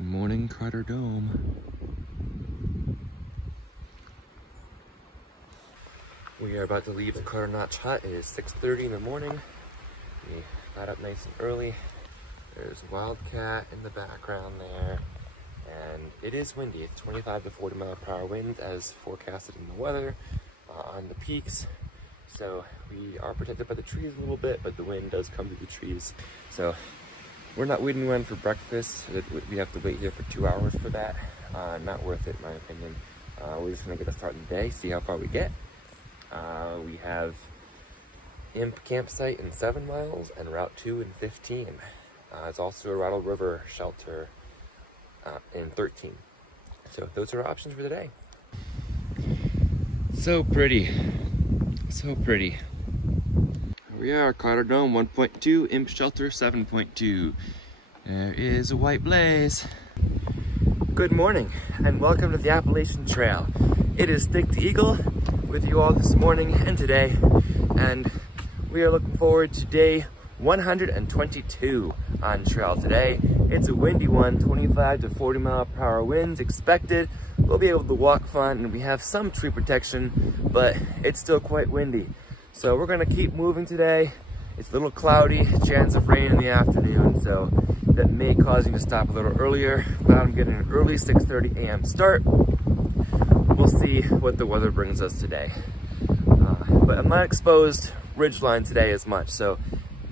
Good morning, Carter Dome. We are about to leave the Carter Notch hut. It is 6:30 in the morning. We got up nice and early. There's Wildcat in the background there. And it is windy. It's 25 to 40 mile per hour winds as forecasted in the weather on the peaks. So we are protected by the trees a little bit, but the wind does come through the trees. So we're not waiting around for breakfast. We have to wait here for 2 hours for that. Not worth it, in my opinion. We're just gonna get a start in the day, see how far we get. We have Imp campsite in 7 miles and Route 2 in 15. It's also a Rattle River shelter in 13. So those are our options for the day. So pretty. So pretty. Here we are, Carter Dome 1.2, Imp Shelter 7.2. There is a white blaze. Good morning and welcome to the Appalachian Trail. It is Stick the Eagle with you all this morning and today, and we are looking forward to day 122 on trail today. It's a windy one, 25 to 40 mile per hour winds expected. We'll be able to walk fun and we have some tree protection, but it's still quite windy. So we're gonna keep moving today. It's a little cloudy, chance of rain in the afternoon, so that may cause you to stop a little earlier, but I'm getting an early 6:30 a.m. start. We'll see what the weather brings us today. But I'm not exposed ridgeline today as much, so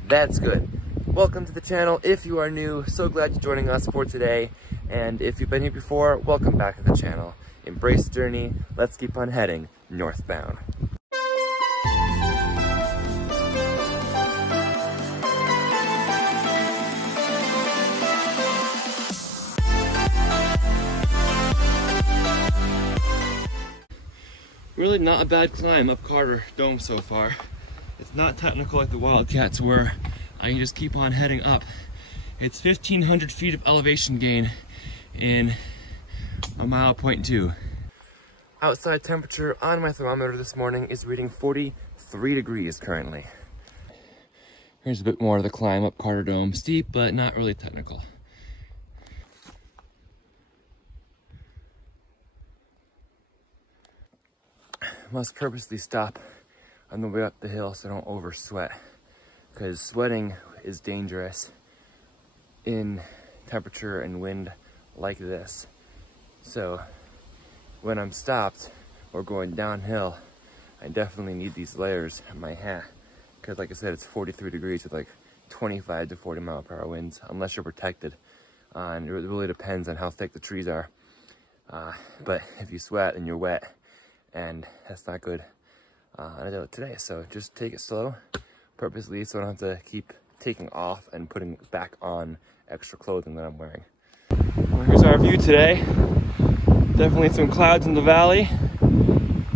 that's good. Welcome to the channel. If you are new, so glad you're joining us for today. And if you've been here before, welcome back to the channel. Embrace the journey. Let's keep on heading northbound. Really not a bad climb up Carter Dome so far. It's not technical like the Wildcats were. I can just keep on heading up. It's 1,500 feet of elevation gain in 1.2 miles. Outside temperature on my thermometer this morning is reading 43 degrees currently. Here's a bit more of the climb up Carter Dome. Steep, but not really technical. Must purposely stop on the way up the hill so I don't over sweat, because sweating is dangerous in temperature and wind like this. So when I'm stopped or going downhill, I definitely need these layers in my hat, because like I said, it's 43 degrees with like 25 to 40 mile per hour winds, unless you're protected. And it really depends on how thick the trees are. But if you sweat and you're wet, and that's not good. I did it today, so just take it slow, purposely, so I don't have to keep taking off and putting back on extra clothing that I'm wearing. Well, here's our view today. Definitely some clouds in the valley.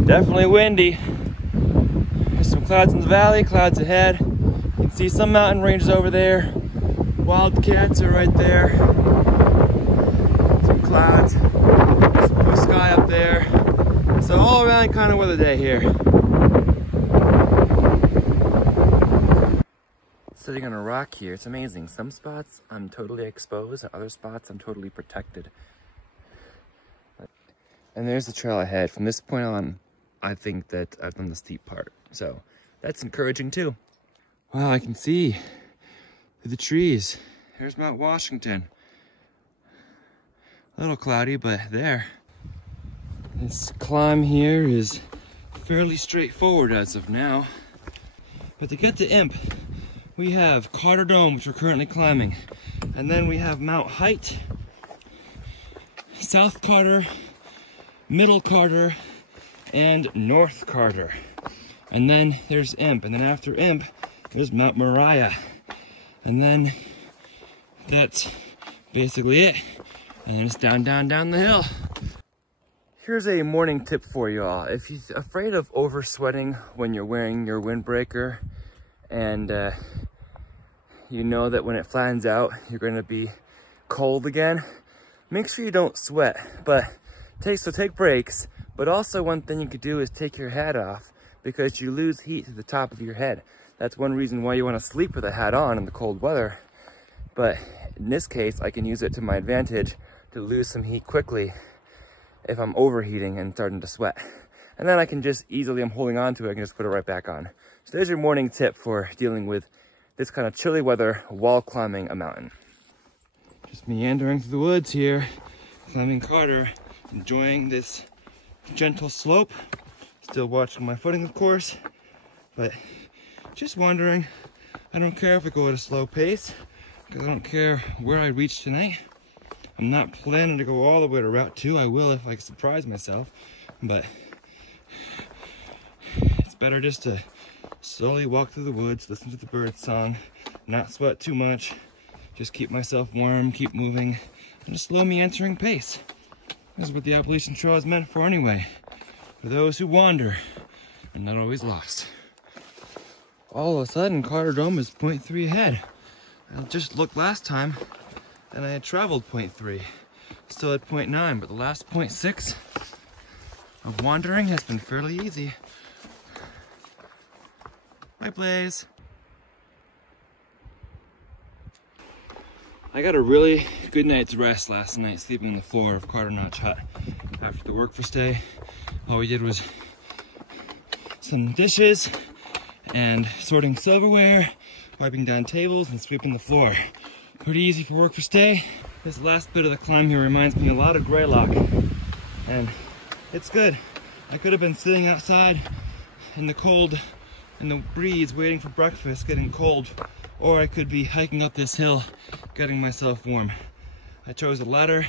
Definitely windy. There's some clouds in the valley, clouds ahead. You can see some mountain ranges over there. Wildcats are right there. Some clouds, some blue sky up there. So all around kind of weather day here. Sitting on a rock here, it's amazing. Some spots I'm totally exposed, other spots I'm totally protected. And there's the trail ahead. From this point on, I think that I've done the steep part. So that's encouraging too. Wow, I can see through the trees. There's Mount Washington. A little cloudy, but there. This climb here is fairly straightforward as of now. But to get to Imp, we have Carter Dome, which we're currently climbing. And then we have Mount Height, South Carter, Middle Carter, and North Carter. And then there's Imp. And then after Imp, there's Mount Moriah. And then that's basically it. And then it's down, down, down the hill. Here's a morning tip for you all. If you're afraid of over sweating when you're wearing your windbreaker, and you know that when it flattens out, you're gonna be cold again, make sure you don't sweat, but take breaks. But also one thing you could do is take your hat off, because you lose heat to the top of your head. That's one reason why you wanna sleep with a hat on in the cold weather. But in this case, I can use it to my advantage to lose some heat quickly if I'm overheating and starting to sweat. And then I can just easily, I'm holding on to it, I can just put it right back on. So there's your morning tip for dealing with this kind of chilly weather while climbing a mountain. Just meandering through the woods here, climbing Carter, enjoying this gentle slope. Still watching my footing, of course, but just wondering. I don't care if I go at a slow pace, because I don't care where I reach tonight. I'm not planning to go all the way to Route 2. I will if I surprise myself, but it's better just to slowly walk through the woods, listen to the bird song, not sweat too much, just keep myself warm, keep moving, and a slow meandering pace. This is what the Appalachian Trail is meant for anyway, for those who wander and not always lost. All of a sudden, Carter Dome is 0.3 ahead. I just looked last time, and I had traveled 0.3. Still at 0.9, but the last 0.6 of wandering has been fairly easy. Bye, Blaze. I got a really good night's rest last night, sleeping on the floor of Carter Notch Hut. After the work first day, all we did was some dishes and sorting silverware, wiping down tables, and sweeping the floor. Pretty easy for work first day. This last bit of the climb here reminds me a lot of Greylock, and it's good. I could have been sitting outside in the cold, in the breeze, waiting for breakfast, getting cold, or I could be hiking up this hill, getting myself warm. I chose the latter,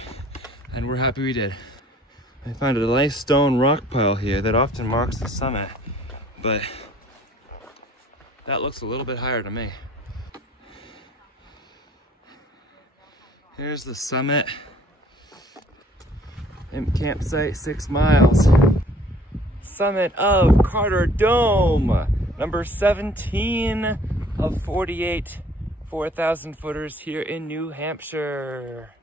and we're happy we did. I found a nice stone rock pile here that often marks the summit, but that looks a little bit higher to me. Here's the summit. Campsite 6 miles. Summit of Carter Dome, number 17 of 48 4,000 footers here in New Hampshire.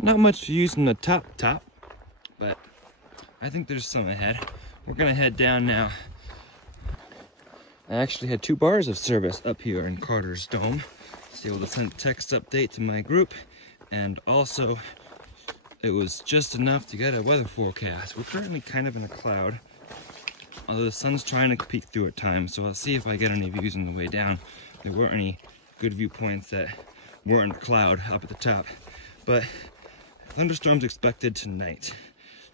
Not much views from the top, but I think there's some ahead. We're gonna head down now. I actually had 2 bars of service up here in Carter's Dome. I was able to send a text update to my group, and also it was just enough to get a weather forecast. We're currently kind of in a cloud, although the sun's trying to peek through at times, so I'll see if I get any views on the way down. There weren't any good viewpoints that weren't a cloud up at the top, but thunderstorms expected tonight.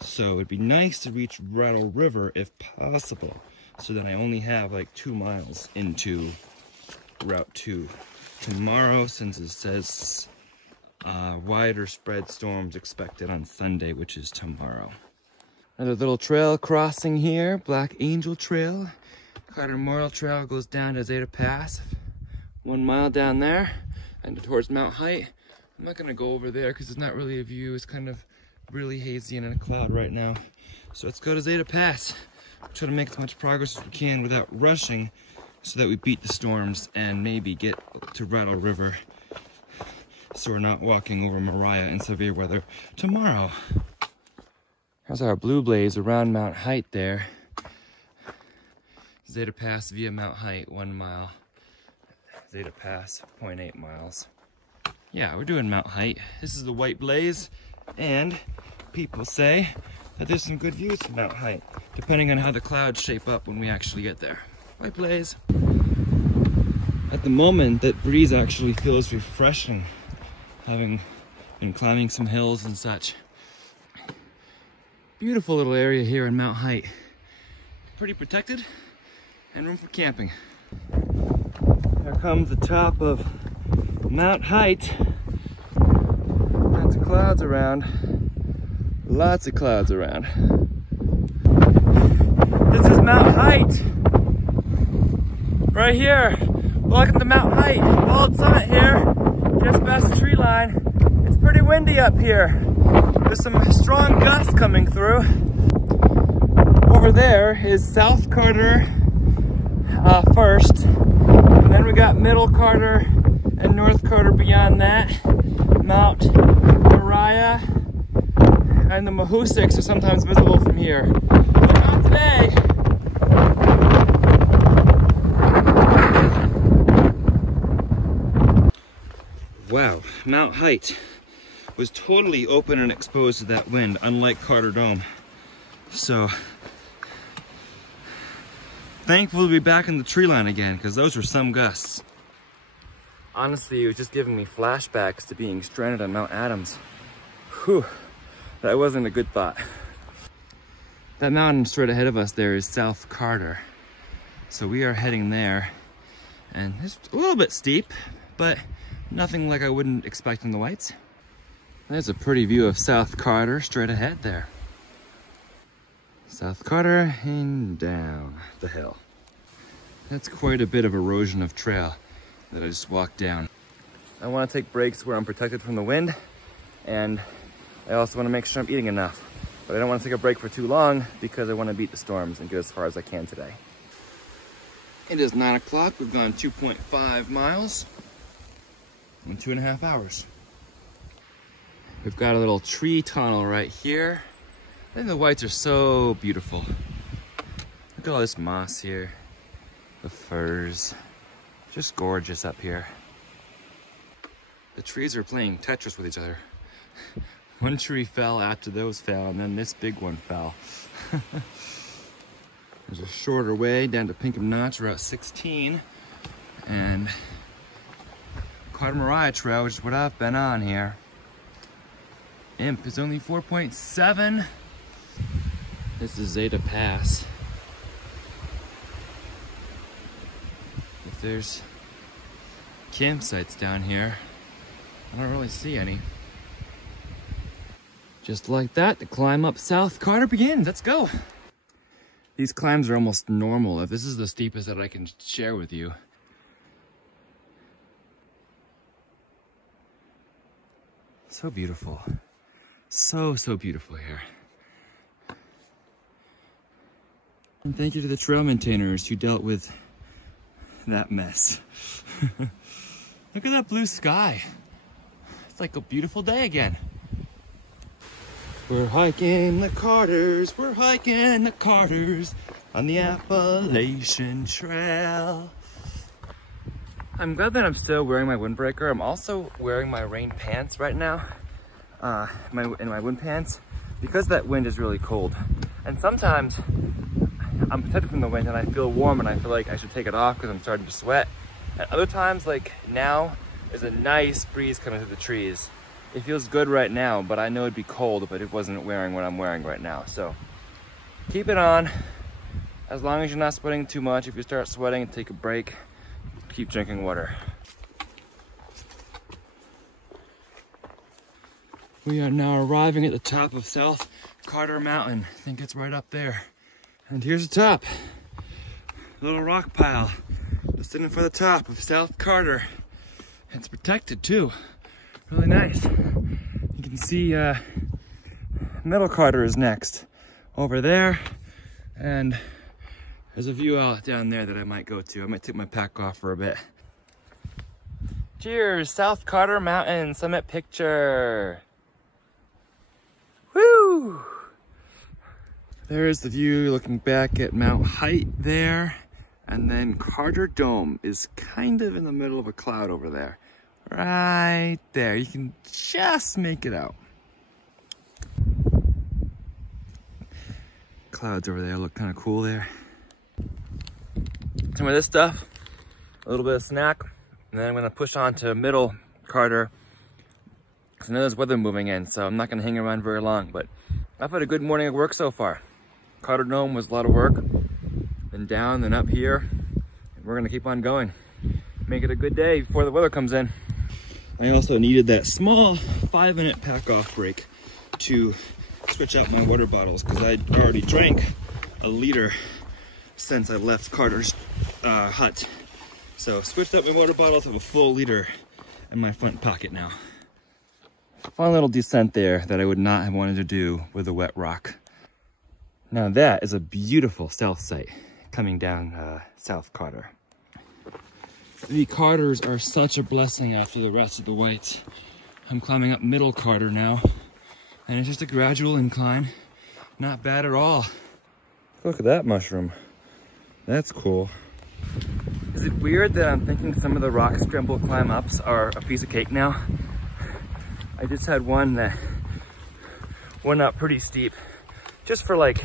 So it'd be nice to reach Rattle River if possible, so that I only have like 2 miles into Route 2. Tomorrow, since it says wider spread storms expected on Sunday, which is tomorrow. Another little trail crossing here, Black Angel Trail. Carter-Moriah Trail goes down to Zeta Pass, 1 mile down there, and towards Mount Height. I'm not gonna go over there because it's not really a view. It's kind of really hazy and in a cloud right now. So let's go to Zeta Pass. Try to make as much progress as we can without rushing, so that we beat the storms and maybe get to Rattle River, so we're not walking over Moriah in severe weather tomorrow. Here's our blue blaze around Mount Height there. Zeta Pass via Mount Height, 1 mile. Zeta Pass, 0.8 miles. Yeah, we're doing Mount Height. This is the white blaze, and people say that there's some good views from Mount Height, depending on how the clouds shape up when we actually get there. White blaze. At the moment, that breeze actually feels refreshing, having been climbing some hills and such. Beautiful little area here in Mount Height. Pretty protected, and room for camping. Here comes the top of Mount Height. Lots of clouds around. Lots of clouds around. This is Mount Height. Right here. Welcome to Mount Height. Bald summit here, just past the tree line. It's pretty windy up here. There's some strong gusts coming through. Over there is South Carter first, and then we got Middle Carter and North Carter beyond that. Mount Moriah and the Mahoosics are sometimes visible from here, but not today. Wow, Mount Height. was totally open and exposed to that wind, unlike Carter Dome. So, thankful to be back in the tree line again, because those were some gusts. Honestly, it was just giving me flashbacks to being stranded on Mount Adams. Whew, that wasn't a good thought. That mountain straight ahead of us there is South Carter. So we are heading there, and it's a little bit steep, but nothing like I wouldn't expect in the Whites. There's a pretty view of South Carter straight ahead there. South Carter and down the hill. That's quite a bit of erosion of trail that I just walked down. I want to take breaks where I'm protected from the wind, and I also want to make sure I'm eating enough. But I don't want to take a break for too long because I want to beat the storms and get as far as I can today. It is 9 o'clock. We've gone 2.5 miles in 2.5 hours. We've got a little tree tunnel right here. I think the Whites are so beautiful. Look at all this moss here. The firs. Just gorgeous up here. The trees are playing Tetris with each other. One tree fell after those fell, and then this big one fell. There's a shorter way down to Pinkham Notch, Route 16, and Carter-Moriah Trail, which is what I've been on here. Imp is only 4.7. This is Zeta Pass. If there's campsites down here, I don't really see any. Just like that, the climb up South Carter begins. Let's go. These climbs are almost normal. If this is the steepest that I can share with you. So beautiful. So beautiful here. And thank you to the trail maintainers who dealt with that mess. Look at that blue sky. It's like a beautiful day again. We're hiking the Carters, we're hiking the Carters on the Appalachian Trail. I'm glad that I'm still wearing my windbreaker. I'm also wearing my rain pants right now, my wind pants, because that wind is really cold. And sometimes I'm protected from the wind and I feel warm and I feel like I should take it off because I'm starting to sweat. And other times, like now, there's a nice breeze coming through the trees. It feels good right now, but I know it'd be cold if it wasn't wearing what I'm wearing right now. So keep it on. As long as you're not sweating too much. If you start sweating, take a break. Keep drinking water. We are now arriving at the top of South Carter Mountain. I think it's right up there. And here's the top. A little rock pile. Just sitting for the top of South Carter. It's protected too. Really nice. You can see Middle Carter is next over there, and there's a view out down there that I might go to. I might take my pack off for a bit. Cheers, South Carter Mountain summit picture. Woo! There's the view looking back at Mount Height there, and then Carter Dome is kind of in the middle of a cloud over there. Right there, you can just make it out. Clouds over there look kind of cool there. Some of this stuff, a little bit of snack, and then I'm gonna push on to Middle Carter. I know there's weather moving in, so I'm not gonna hang around very long, but I've had a good morning of work so far. Carter Dome was a lot of work, then down, then up here, and we're gonna keep on going. Make it a good day before the weather comes in. I also needed that small 5-minute pack off break to switch out my water bottles because I already drank a liter since I left Carter's hut. So switched out my water bottles, have a full liter in my front pocket now. Fun little descent there that I would not have wanted to do with a wet rock. Now that is a beautiful stealth site coming down South Carter. The Carters are such a blessing after the rest of the Whites. I'm climbing up Middle Carter now, and it's just a gradual incline. Not bad at all. Look at that mushroom. That's cool. Is it weird that I'm thinking some of the rock scramble climb ups are a piece of cake now? I just had one that went up pretty steep, just for like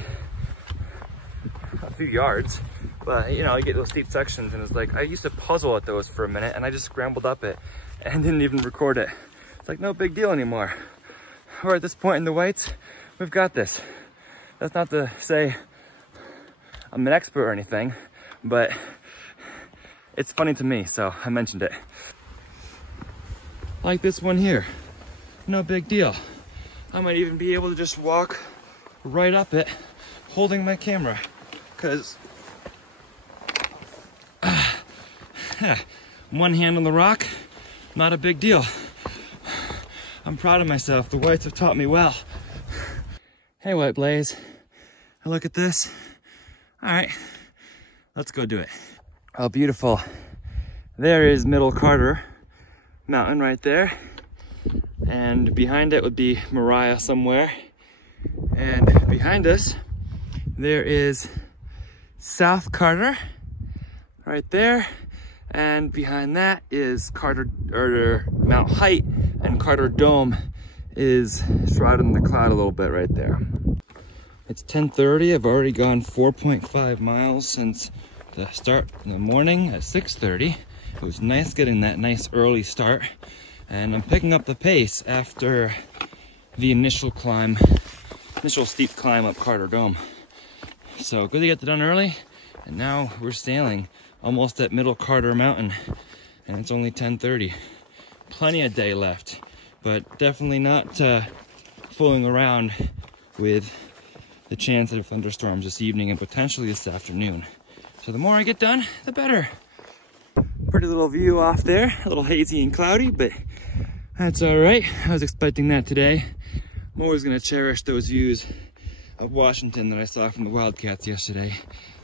a few yards. But you know, you get those steep sections and it's like, I used to puzzle at those for a minute and I just scrambled up it and didn't even record it. It's like no big deal anymore. We're at this point in the Whites, we've got this. That's not to say I'm an expert or anything, but it's funny to me, so I mentioned it. Like this one here, no big deal. I might even be able to just walk right up it, holding my camera, because one hand on the rock, not a big deal. I'm proud of myself. The Whites have taught me well. Hey, White Blaze, look at this. All right, let's go do it. Oh, beautiful. There is Middle Carter Mountain right there. And behind it would be Moriah somewhere. And behind us, there is South Carter right there. And behind that is Mount Height, and Carter Dome is shrouded in the cloud a little bit right there. It's 10:30. I've already gone 4.5 miles since the start in the morning at 6:30. It was nice getting that nice early start, and I'm picking up the pace after the initial steep climb up Carter Dome. So good to get that done early, and now we're sailing almost at Middle Carter Mountain, and it's only 10:30. Plenty of day left, but definitely not fooling around with the chance of thunderstorms this evening and potentially this afternoon. So the more I get done, the better. Pretty little view off there, a little hazy and cloudy, but that's all right. I was expecting that today. I'm always gonna cherish those views of Washington that I saw from the Wildcats yesterday.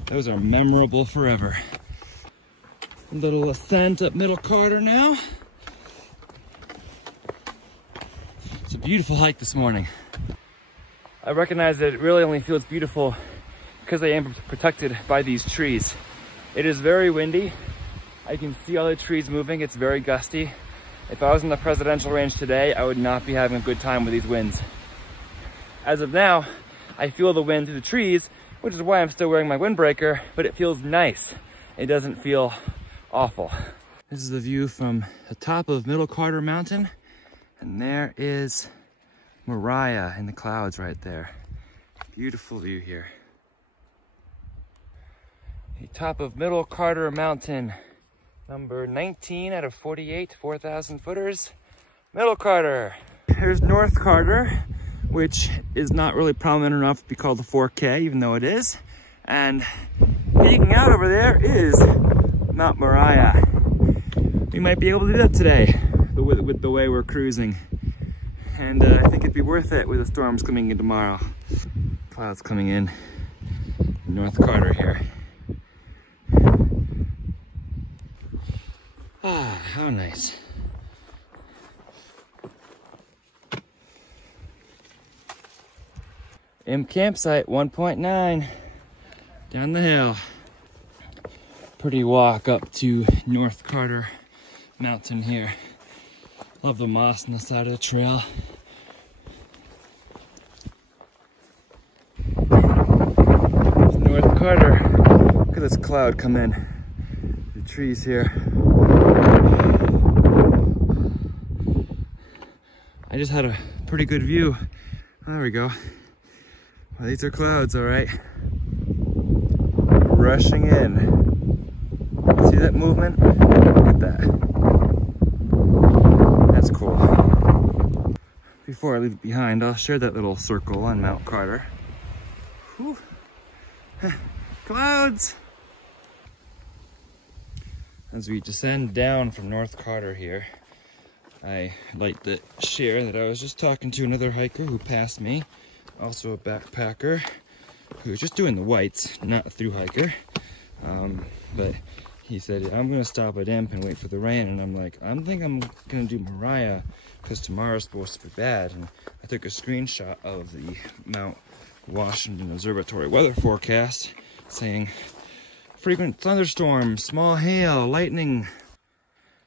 Those are memorable forever. A little ascent up Middle Carter now. It's a beautiful hike this morning. I recognize that it really only feels beautiful because I am protected by these trees. It is very windy. I can see all the trees moving. It's very gusty. If I was in the presidential range today, I would not be having a good time with these winds. As of now, I feel the wind through the trees, which is why I'm still wearing my windbreaker, but it feels nice. It doesn't feel awful. This is the view from the top of Middle Carter Mountain, and there is Moriah in the clouds right there. Beautiful view here. The top of Middle Carter Mountain, number 19 out of 48 4,000 footers. Middle Carter. Here's North Carter, which is not really prominent enough to be called the 4K, even though it is. And peeking out over there is Mount Moriah. We might be able to do that today with the way we're cruising. And I think it'd be worth it with the storms coming in tomorrow. Clouds coming in North Carter here. Ah, how nice. M campsite 1.9 down the hill. Pretty walk up to North Carter Mountain here. Love the moss on the side of the trail. There's North Carter. Look at this cloud come in. The trees here. I just had a pretty good view. There we go. Well, these are clouds, all right. Rushing in. See that movement? Look at that. That's cool. Before I leave it behind, I'll share that little circle on Mount Carter. Whew. Clouds! As we descend down from North Carter here, I'd like to share that I was just talking to another hiker who passed me, also a backpacker, who was just doing the Whites, not a Thru-Hiker. But he said, I'm gonna stop at Imp and wait for the rain. And I'm like, I think I'm gonna do Moriah because tomorrow's supposed to be bad. And I took a screenshot of the Mount Washington Observatory weather forecast saying frequent thunderstorms, small hail, lightning.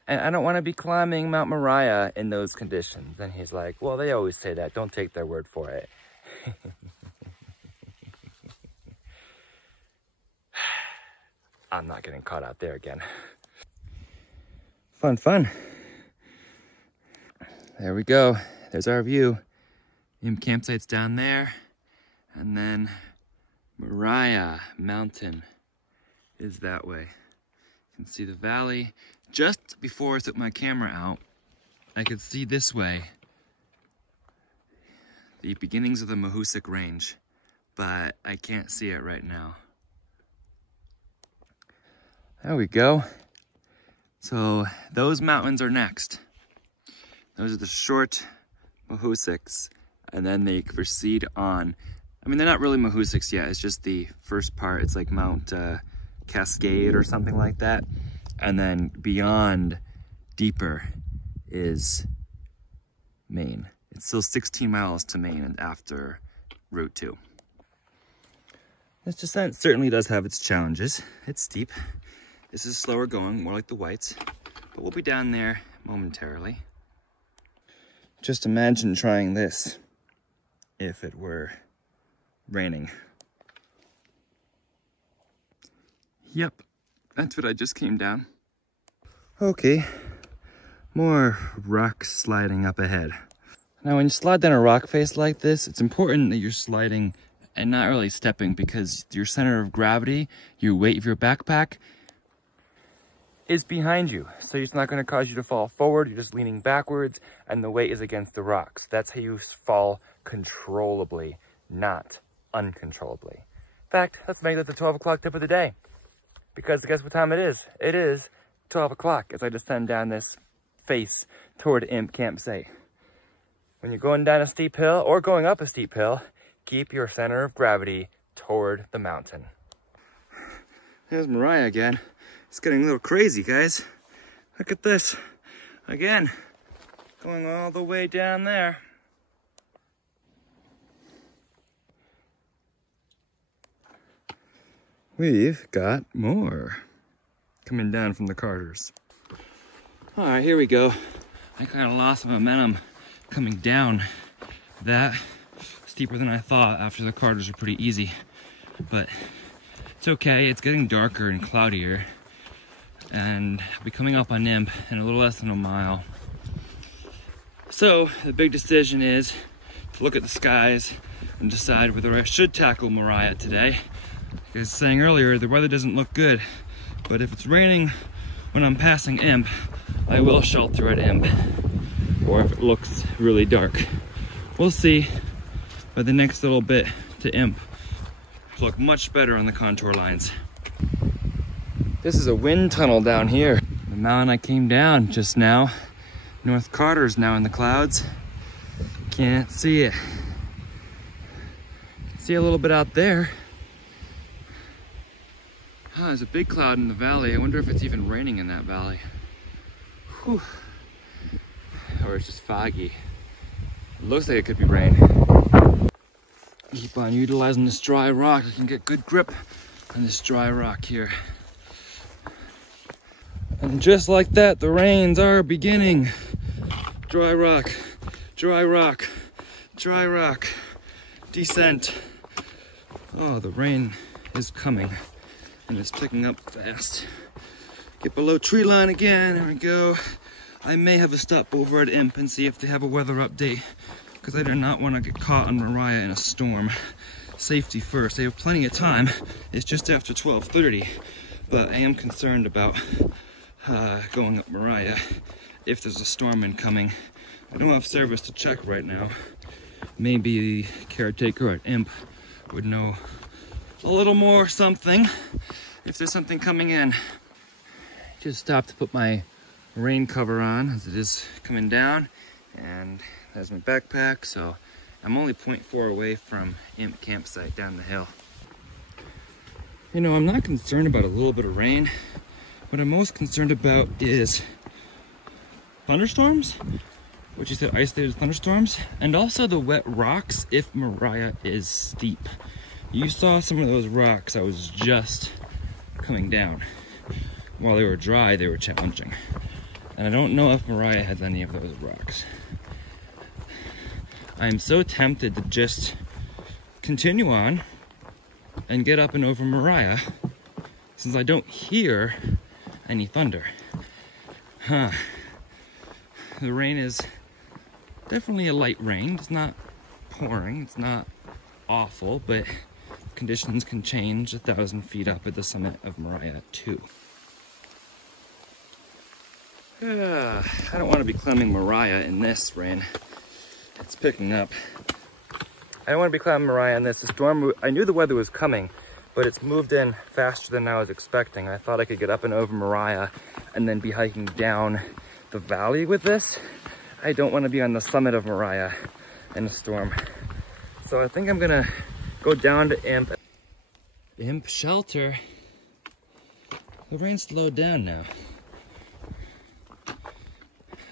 And I don't want to be climbing Mount Moriah in those conditions. And he's like, well, they always say that. Don't take their word for it. I'm not getting caught out there again. Fun, fun. There we go. There's our view. Campsite's down there. And then Moriah Mountain is that way. You can see the valley. Just before I took my camera out, I could see this way the beginnings of the Thru-Hike range, but I can't see it right now. There we go. So those mountains are next. Those are the short Thru-Hikes, and then they proceed on. I mean, they're not really Thru-Hikes yet. It's just the first part. It's like Mount Cascade or something like that. And then beyond, deeper, is Maine. It's still 16 miles to Maine after Route 2. This descent certainly does have its challenges. It's steep. This is slower going, more like the Whites, but we'll be down there momentarily. Just imagine trying this if it were raining. Yep, that's what I just came down. Okay, more rock sliding up ahead. Now when you slide down a rock face like this, it's important that you're sliding and not really stepping, because your center of gravity, your weight of your backpack, is behind you. So it's not going to cause you to fall forward, you're just leaning backwards, and the weight is against the rocks. That's how you fall controllably, not uncontrollably. In fact, let's make that the 12 o'clock tip of the day. Because guess what time it is? It is 12 o'clock as I descend down this face toward Imp Campsite. When you're going down a steep hill or going up a steep hill, keep your center of gravity toward the mountain. There's Moriah again. It's getting a little crazy, guys. Look at this. Again, going all the way down there. We've got more coming down from the Carters. All right, here we go. I kind of lost my momentum coming down that. Steeper than I thought after the Carters were pretty easy, but it's okay. It's getting darker and cloudier, and I'll be coming up on Imp in a little less than a mile. So the big decision is to look at the skies and decide whether I should tackle Moriah today. Like I was saying earlier, the weather doesn't look good, but if it's raining when I'm passing Imp, I will shelter at Imp, or if it looks really dark. We'll see. But the next little bit to Imp look much better on the contour lines. This is a wind tunnel down here. The mountain I came down just now, North Carter's now in the clouds. Can't see it. See a little bit out there. Oh, there's a big cloud in the valley. I wonder if it's even raining in that valley. Whew. Or it's just foggy. It looks like it could be rain. Keep on utilizing this dry rock. I can get good grip on this dry rock here. And just like that, the rains are beginning. Dry rock, dry rock, dry rock, descent. Oh, the rain is coming and it's picking up fast. Get below tree line again, there we go. I may have a stopover at Imp and see if they have a weather update, because I do not want to get caught on Moriah in a storm. Safety first. They have plenty of time. It's just after 12:30, but I am concerned about going up Moriah if there's a storm incoming. I don't have service to check right now. Maybe the caretaker at Imp would know a little more something if there's something coming in. Just stopped to put my rain cover on as it is coming down, and there's my backpack, so I'm only 0.4 away from Imp Campsite down the hill. You know, I'm not concerned about a little bit of rain. What I'm most concerned about is thunderstorms, which you said isolated thunderstorms, and also the wet rocks if Moriah is steep. You saw some of those rocks I was just coming down. While they were dry, they were challenging. And I don't know if Moriah has any of those rocks. I'm so tempted to just continue on and get up and over Moriah since I don't hear any thunder. The rain is definitely a light rain. It's not pouring, it's not awful, but conditions can change 1,000 feet up at the summit of Moriah too. I don't want to be climbing Moriah in this rain. It's picking up. I don't want to be climbing Moriah in this. The storm, I knew the weather was coming, but it's moved in faster than I was expecting. I thought I could get up and over Moriah and then be hiking down the valley with this. I don't want to be on the summit of Moriah in a storm. So I think I'm gonna go down to Imp. Imp shelter. The rain slowed down now.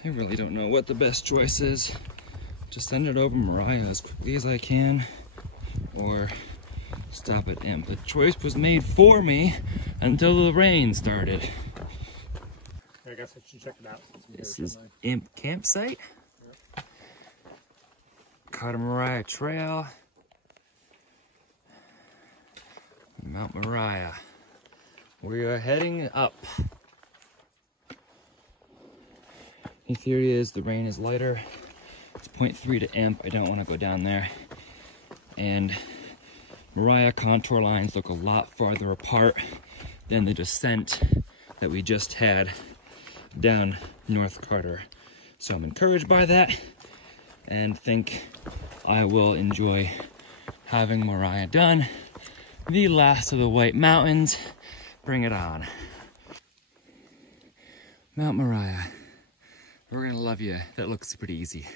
I really don't know what the best choice is. Just send it over Moriah as quickly as I can, or stop at Imp. The choice was made for me until the rain started. I guess I should check it out. This is Imp campsite. Yep. Carter-Moriah trail. Mount Moriah. We are heading up. The theory is the rain is lighter. It's 0.3 to Imp. I don't want to go down there. And Moriah contour lines look a lot farther apart than the descent that we just had down North Carter. So I'm encouraged by that and think I will enjoy having Moriah done. The last of the White Mountains. Bring it on. Mount Moriah. We're gonna love you. That looks pretty easy.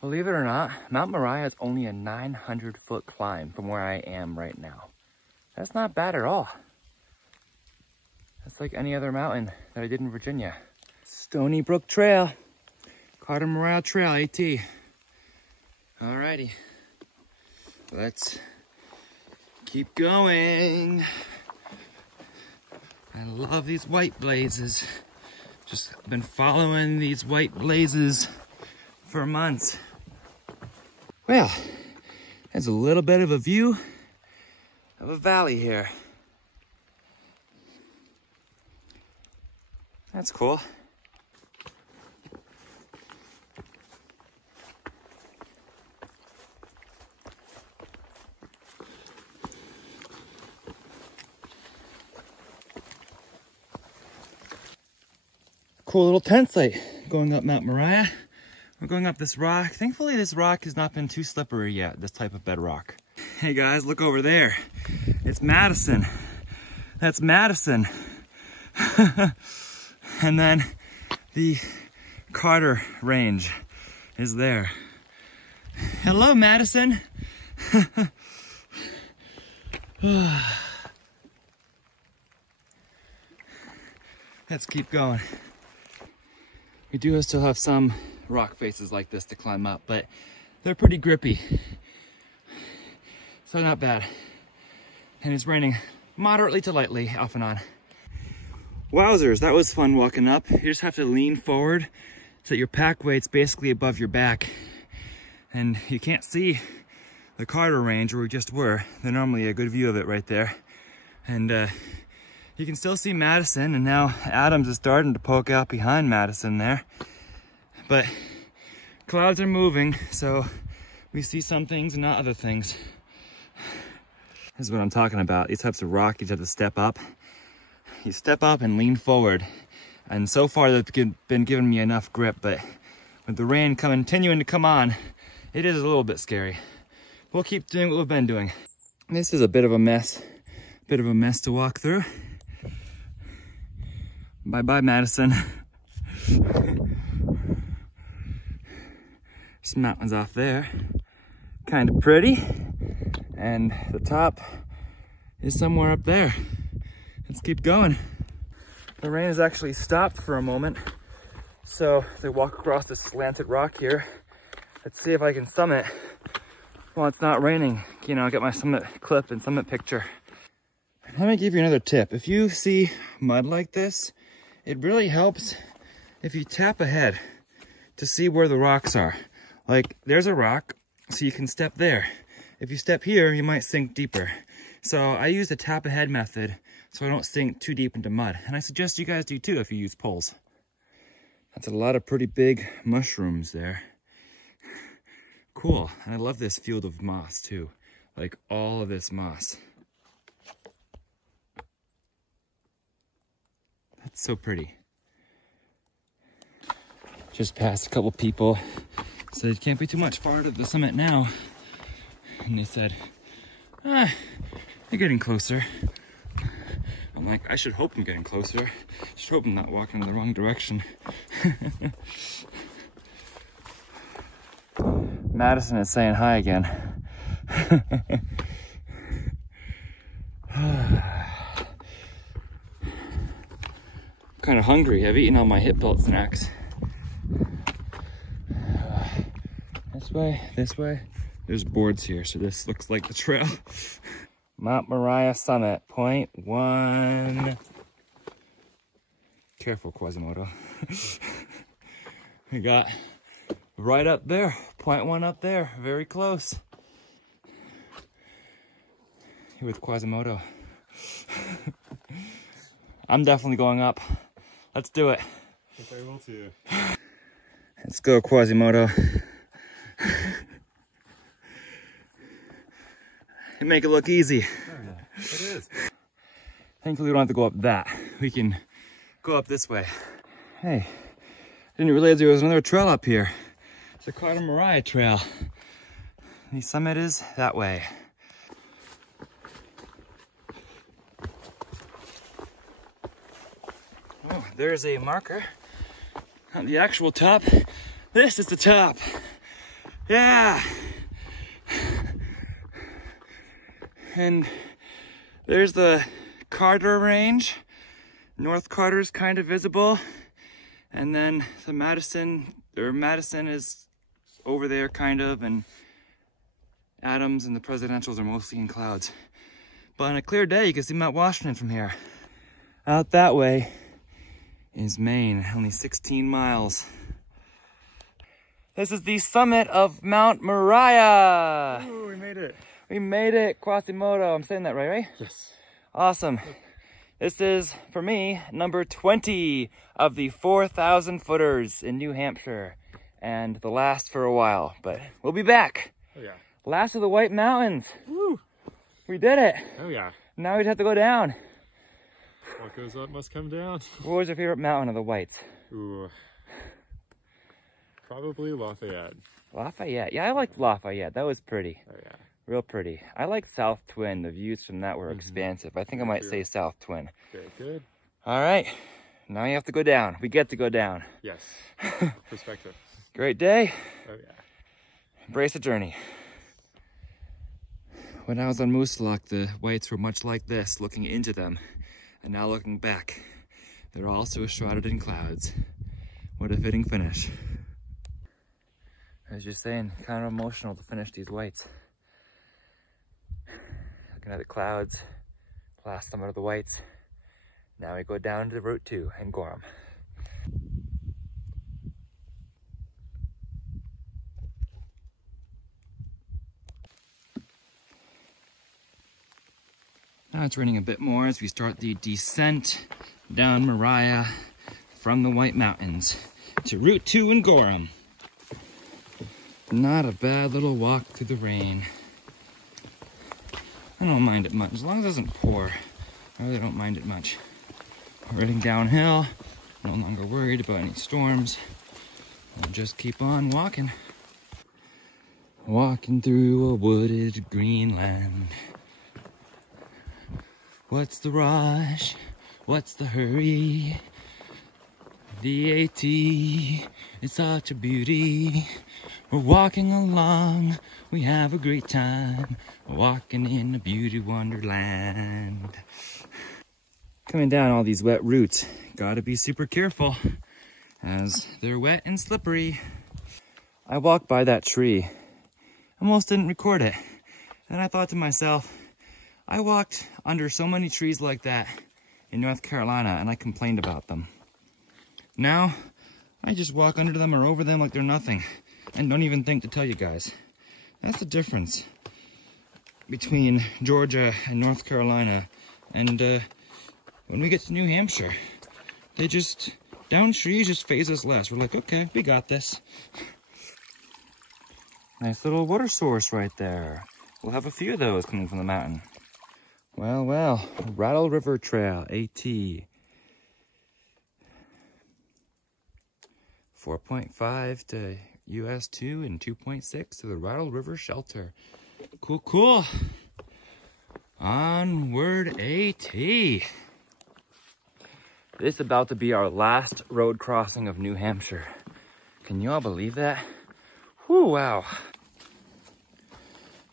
Believe it or not, Mount Moriah is only a 900-foot climb from where I am right now. That's not bad at all. That's like any other mountain that I did in Virginia. Stony Brook Trail. Carter-Moriah Trail, AT. Alrighty. Let's keep going. I love these white blazes. Just been following these white blazes for months. Well, there's a little bit of a view of a valley here. That's cool. Cool little tent site going up Mount Moriah. We're going up this rock. Thankfully, this rock has not been too slippery yet, this type of bedrock. Hey guys, look over there. It's Madison. That's Madison. And then the Carter Range is there. Hello, Madison. Let's keep going. We do still have some rock faces like this to climb up, but they're pretty grippy. So not bad. And it's raining moderately to lightly off and on. Wowzers, that was fun walking up. You just have to lean forward so that your pack weight's basically above your back. And you can't see the Carter Range where we just were. There's normally a good view of it right there. And you can still see Madison, and now Adams is starting to poke out behind Madison there. But clouds are moving, so we see some things and not other things. This is what I'm talking about. These types of rock, you have to step up. You step up and lean forward. And so far, they've been giving me enough grip, but with the rain continuing to come on, it is a little bit scary. We'll keep doing what we've been doing. This is a bit of a mess to walk through. Bye-bye, Madison. Some mountains off there. Kind of pretty. And the top is somewhere up there. Let's keep going. The rain has actually stopped for a moment. So they walk across this slanted rock here. Let's see if I can summit while it's not raining. You know, get my summit clip and summit picture. Let me give you another tip. If you see mud like this, it really helps if you tap ahead to see where the rocks are. Like, there's a rock, so you can step there. If you step here, you might sink deeper. So I use the tap ahead method so I don't sink too deep into mud. And I suggest you guys do too if you use poles. That's a lot of pretty big mushrooms there. Cool. And I love this field of moss too. Like all of this moss. That's so pretty. Just passed a couple people. Said it can't be too much farther to the summit now. And they said, you're getting closer. I'm like, I should hope I'm getting closer. I should hope I'm not walking in the wrong direction. Madison is saying hi again. Kind of hungry. I've eaten all my hip belt snacks. This way. There's boards here, so this looks like the trail. Mount Moriah summit, point 1. Careful, Quasimodo. We got right up there, point 1 up there, very close. Here with Quasimodo. I'm definitely going up. Let's do it. I think I will too. Let's go, Quasimodo. And make it look easy. Oh yeah, it is. Thankfully, we don't have to go up that. We can go up this way. Hey, didn't realize there was another trail up here. It's the Carter-Moriah trail. The summit is that way. Oh, there's a marker on the actual top. This is the top. Yeah. And there's the Carter range. North Carter's kind of visible. And then the Madison is over there kind of, and Adams and the presidentials are mostly in clouds. But on a clear day, you can see Mount Washington from here. Out that way is Maine, only 16 miles. This is the summit of Mount Moriah. Ooh, we made it. We made it, Quasimodo. I'm saying that right? Yes. Awesome. This is, for me, number 20 of the 4,000 footers in New Hampshire. And the last for a while, but we'll be back. Oh yeah. Last of the White Mountains. Woo! We did it. Oh yeah. Now we'd have to go down. What goes up must come down. What was your favorite mountain of the Whites? Ooh. Probably Lafayette. Lafayette. Yeah, I liked Lafayette. That was pretty. Oh yeah. Real pretty. I like South Twin. The views from that were expansive. I think I might say South Twin. Very good. All right. Now you have to go down. We get to go down. Yes. Perspective. Great day. Oh yeah. Embrace the journey. When I was on Moose Lock, the Whites were much like this, looking into them. And now looking back, they're also shrouded in clouds. What a fitting finish. I was just saying, kind of emotional to finish these Whites. Looking at the clouds, last summit of the Whites. Now we go down to Route 2 in Gorham. Now it's raining a bit more as we start the descent down Moriah from the White Mountains to Route 2 in Gorham. Not a bad little walk through the rain. I don't mind it much, as long as it doesn't pour. I really don't mind it much. We're heading downhill, no longer worried about any storms. We'll just keep on walking. Walking through a wooded Greenland. What's the rush? What's the hurry? The AT is such a beauty. We're walking along, we have a great time. Walking in a beauty wonderland. Coming down all these wet routes, gotta be super careful as they're wet and slippery. I walked by that tree, almost didn't record it. And I thought to myself, I walked under so many trees like that in North Carolina and I complained about them. Now, I just walk under them or over them like they're nothing, and don't even think to tell you guys. That's the difference between Georgia and North Carolina, and when we get to New Hampshire, they just, down trees just phase us less. We're like, okay, we got this. Nice little water source right there. We'll have a few of those coming from the mountain. Well, well, Rattle River Trail, AT. 4.5 to US 2 and 2.6 to the Rattle River Shelter. Cool, cool. Onward, AT. This is about to be our last road crossing of New Hampshire. Can you all believe that? Whew, wow.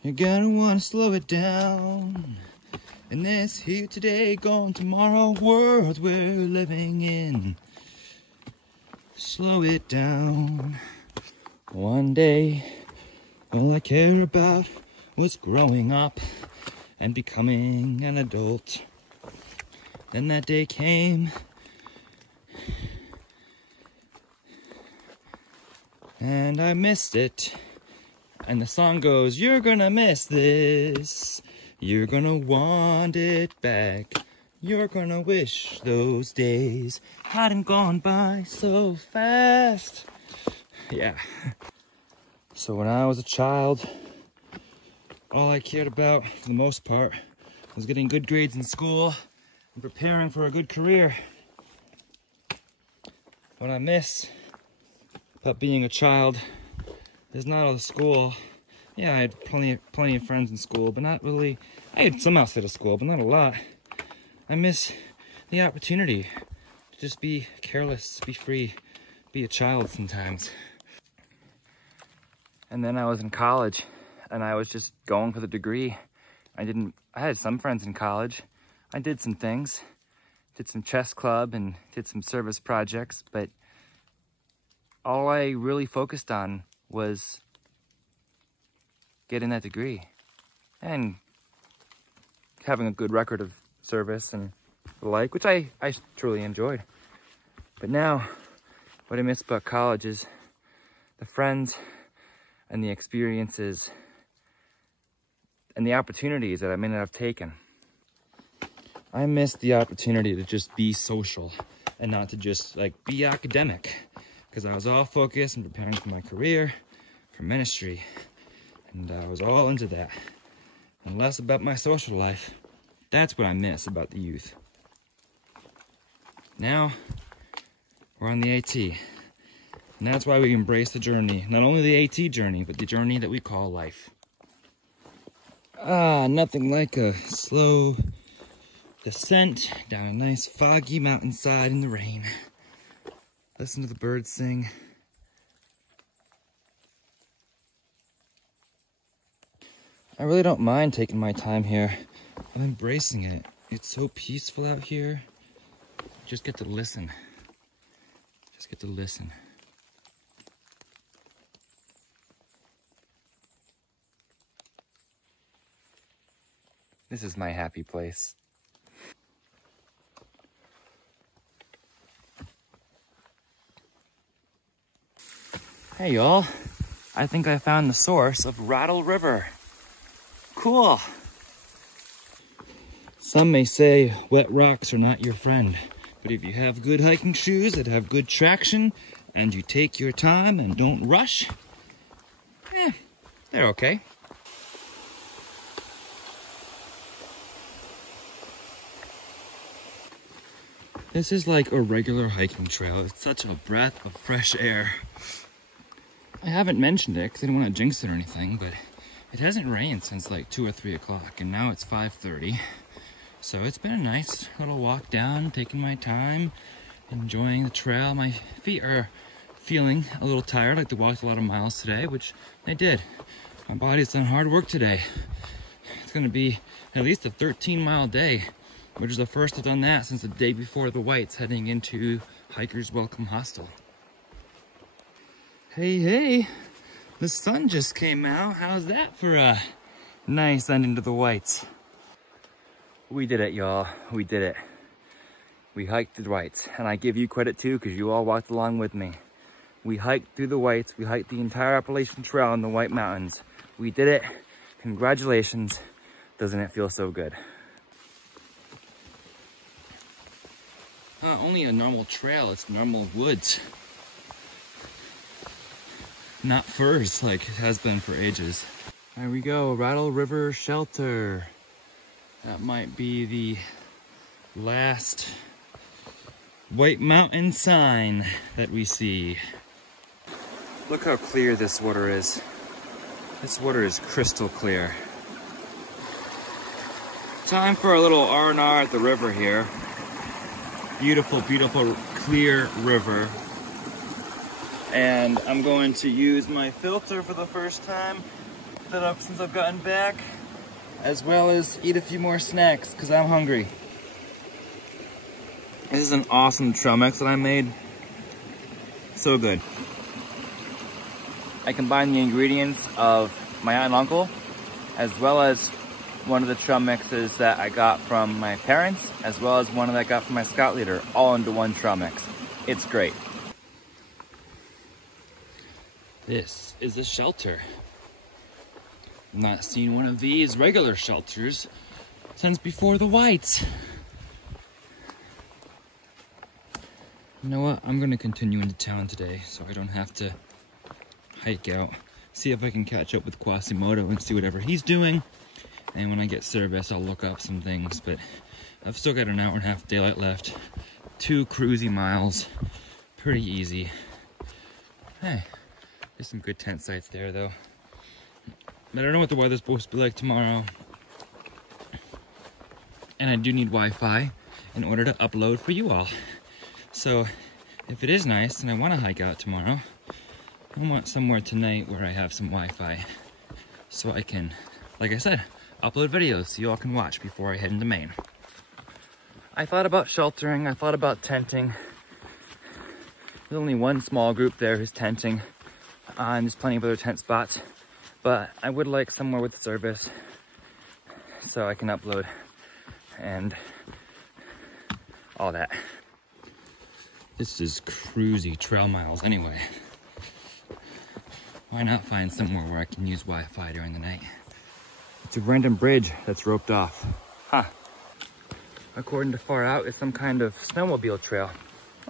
You're gonna wanna slow it down. In this here today, gone tomorrow world we're living in. Slow it down. One day, all I care about was growing up and becoming an adult. Then that day came, and I missed it. And the song goes, you're gonna miss this. You're gonna want it back. You're gonna wish those days hadn't gone by so fast. Yeah. So when I was a child, all I cared about, for the most part, was getting good grades in school and preparing for a good career. What I miss about being a child is not all the school. Yeah, I had plenty of friends in school, but not really. I had some outside of school, but not a lot. I miss the opportunity to just be careless, be free, be a child sometimes. And then I was in college, and I was just going for the degree. I had some friends in college. I did some things, did some chess club and did some service projects, but all I really focused on was getting that degree and having a good record of service and the like, which I truly enjoyed. But now, what I miss about college is the friends and the experiences and the opportunities that I may not have taken. I miss the opportunity to just be social and not to just like be academic, because I was all focused on preparing for my career, for ministry, and I was all into that, and less about my social life. That's what I miss about the youth. Now, we're on the AT, and that's why we embrace the journey. Not only the AT journey, but the journey that we call life. Ah, nothing like a slow descent down a nice foggy mountainside in the rain. Listen to the birds sing. I really don't mind taking my time here. I'm embracing it. It's so peaceful out here. Just get to listen. Just get to listen. This is my happy place. Hey y'all, I think I found the source of Rattle River. Cool. Some may say wet rocks are not your friend, but if you have good hiking shoes that have good traction and you take your time and don't rush, they're okay. This is like a regular hiking trail. It's such a breath of fresh air. I haven't mentioned it because I don't want to jinx it or anything, but it hasn't rained since like 2 or 3 o'clock, and now it's 5:30. So it's been a nice little walk down, taking my time, enjoying the trail. My feet are feeling a little tired, like they walked a lot of miles today, which they did. My body's done hard work today. It's gonna be at least a 13-mile day, which is the first I've done that since the day before the Whites, heading into Hiker's Welcome Hostel. Hey, hey, the sun just came out. How's that for a nice ending to the Whites? We did it, y'all. We did it. we hiked through the Whites, and I give you credit too, because you all walked along with me. We hiked through the Whites. We hiked the entire Appalachian Trail in the White Mountains. We did it. Congratulations. Doesn't it feel so good? Only a normal trail. It's normal woods. Not firs like it has been for ages. There we go, Rattle River Shelter. That might be the last White Mountain sign that we see. Look how clear this water is. This water is crystal clear. Time for a little R&R at the river here. Beautiful, beautiful, clear river. And I'm going to use my filter for the first time since I've gotten back, as well as eat a few more snacks because I'm hungry. This is an awesome trail mix that I made. So good. I combined the ingredients of my aunt and uncle, as well as one of the trail mixes that I got from my parents, as well as one that I got from my scout leader, all into one trail mix. It's great. This is a shelter. I've not seen one of these regular shelters since before the Whites. You know what? I'm gonna continue into town today so I don't have to hike out. See if I can catch up with Quasimodo and see whatever he's doing. And when I get service, I'll look up some things, but I've still got an hour and a half daylight left. 2 cruisy miles, pretty easy. Hey. There's some good tent sites there though. But I don't know what the weather's supposed to be like tomorrow. And I do need Wi-Fi in order to upload for you all. So if it is nice and I want to hike out tomorrow, I want somewhere tonight where I have some Wi-Fi. So I can, like I said, upload videos so you all can watch before I head into Maine. I thought about sheltering, I thought about tenting. There's only one small group there who's tenting. And there's plenty of other tent spots, but I would like somewhere with service so I can upload and all that. This is cruisy trail miles anyway. Why not find somewhere where I can use Wi-Fi during the night? It's a random bridge that's roped off. Huh. According to Far Out, it's some kind of snowmobile trail.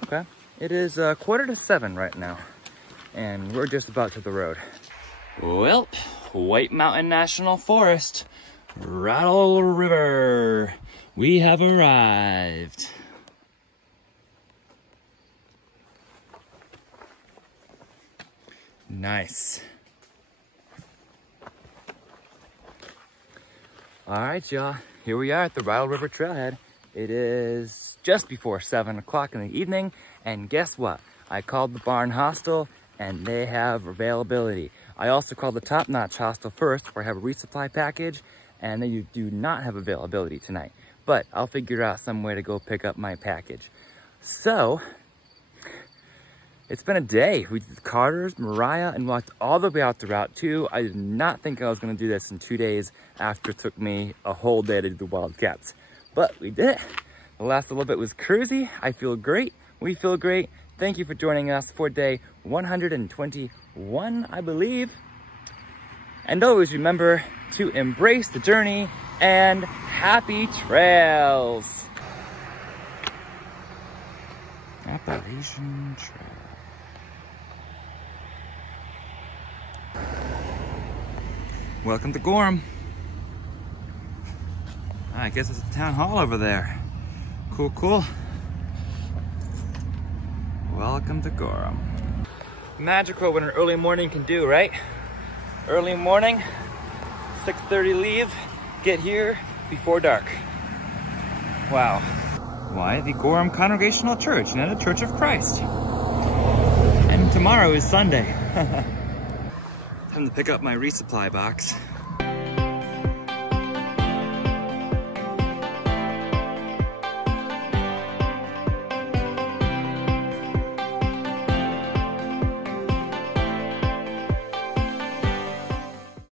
Okay. It is 6:45 right now. And we're just about to the road. Well, White Mountain National Forest, Rattle River. We have arrived. Nice. All right, y'all. Here we are at the Rattle River Trailhead. It is just before 7 o'clock in the evening, and guess what? I called the Barn Hostel, and they have availability. I also called the Top Notch Hostel first, where I have a resupply package, and they do not have availability tonight. But I'll figure out some way to go pick up my package. So, it's been a day. We did Carter-Moriah and walked all the way out the Route 2. I did not think I was gonna do this in 2 days after it took me a whole day to do the Wildcats. But we did it. The last little bit was cruisy. I feel great. We feel great. Thank you for joining us for day 121, I believe. And always remember to embrace the journey and happy trails. Appalachian Trail. Welcome to Gorham. I guess it's a town hall over there. Cool, cool. Welcome to Gorham. Magical what an early morning can do, right? Early morning, 6:30 leave, get here before dark. Wow. Why? The Gorham Congregational Church, United Church of Christ. And tomorrow is Sunday. Time to pick up my resupply box.